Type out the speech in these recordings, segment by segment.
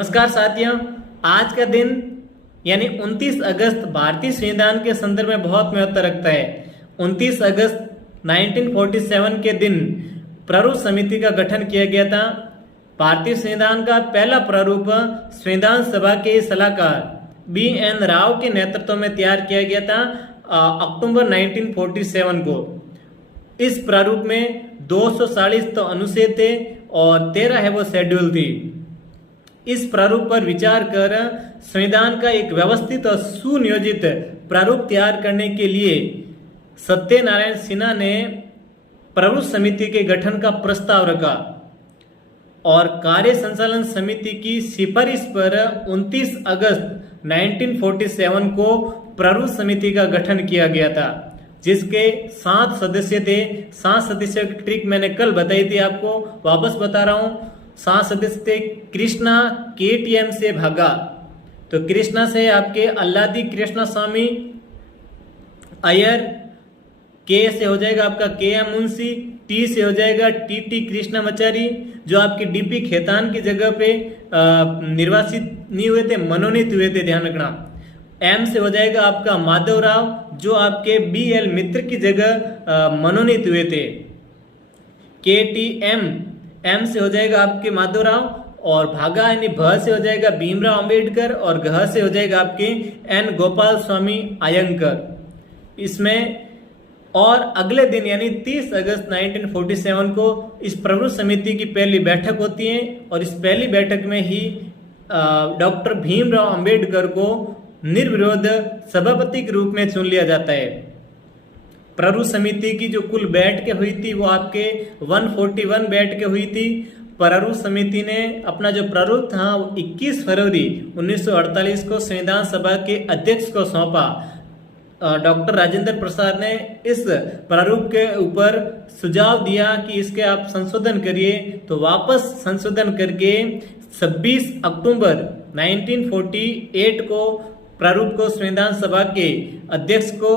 नमस्कार साथियों, आज का दिन यानी 29 अगस्त भारतीय संविधान के संदर्भ में बहुत महत्व रखता है। 29 अगस्त 1947 के दिन प्रारूप समिति का गठन किया गया था। भारतीय संविधान का पहला प्रारूप संविधान सभा के सलाहकार BN राव के नेतृत्व में तैयार किया गया था अक्टूबर 1947 को। इस प्रारूप में 240 तो अनुच्छेद थे और 13 है वो शेड्यूल थी। इस प्रारूप पर विचार कर संविधान का एक व्यवस्थित और सुनियोजित प्रारूप तैयार करने के लिए सत्यनारायण सिन्हा ने प्रारूप समिति के गठन का प्रस्ताव रखा और कार्य संचालन समिति की सिफारिश पर 29 अगस्त 1947 को प्रारूप समिति का गठन किया गया था, जिसके 7 सदस्य थे। 7 सदस्यों की ट्रिक मैंने कल बताई थी, आपको वापस बता रहा हूं। 7 सदस्य थे। कृष्णा KTM से भागा, तो कृष्णा से आपके अल्लादी कृष्णा स्वामी अय्यर, K से हो जाएगा आपका KM मुंशी, T से हो जाएगा TT कृष्णामाचारी जो आपके DP खेतान की जगह पे निर्वासित नहीं हुए थे, मनोनीत हुए थे, ध्यान रखना। M से हो जाएगा आपका माधवराव जो आपके BL मित्र की जगह मनोनीत हुए थे। KTM M से हो जाएगा आपके माधवराव और भागा यानी भ से हो जाएगा भीमराव अंबेडकर और घ से हो जाएगा आपके N गोपाल स्वामी अयंकर। इसमें और अगले दिन यानी 30 अगस्त 1947 को इस प्रारूप समिति की पहली बैठक होती है और इस पहली बैठक में ही डॉक्टर भीमराव अंबेडकर को निर्विरोध सभापति के रूप में चुन लिया जाता है। प्रारूप समिति की जो कुल बैठकें हुई थी वो आपके 141 बैठकें हुई थी। प्रारूप समिति ने अपना जो प्रारूप था वो 21 फरवरी 1948 को संविधान सभा के अध्यक्ष को सौंपा। डॉक्टर राजेंद्र प्रसाद ने इस प्रारूप के ऊपर सुझाव दिया कि इसके आप संशोधन करिए, तो वापस संशोधन करके 26 अक्टूबर 1948 को प्रारूप को संविधान सभा के अध्यक्ष को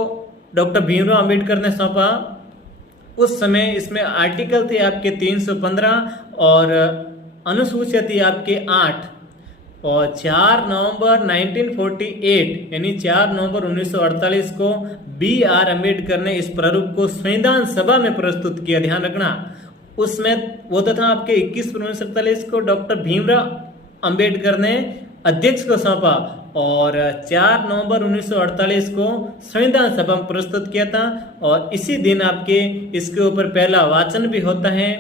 डॉक्टर भीमराव अंबेडकर ने सौंपा। उस समय इसमें आर्टिकल थे आपके 315 और अनुसूचिया थी आपके 8 और 4 नवंबर 1948 यानी 4 नवंबर 1948 को BR अम्बेडकर ने इस प्रारूप को संविधान सभा में प्रस्तुत किया, ध्यान रखना। उसमें वो था आपके 21 फरवरी 1947 को डॉक्टर भीमराव अंबेडकर ने अध्यक्ष को सौंपा और 4 नवंबर 1948 को संविधान सभा में प्रस्तुत किया था और इसी दिन आपके इसके ऊपर पहला वाचन भी होता है।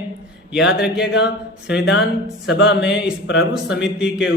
याद रखिएगा, संविधान सभा में इस प्रारूप समिति के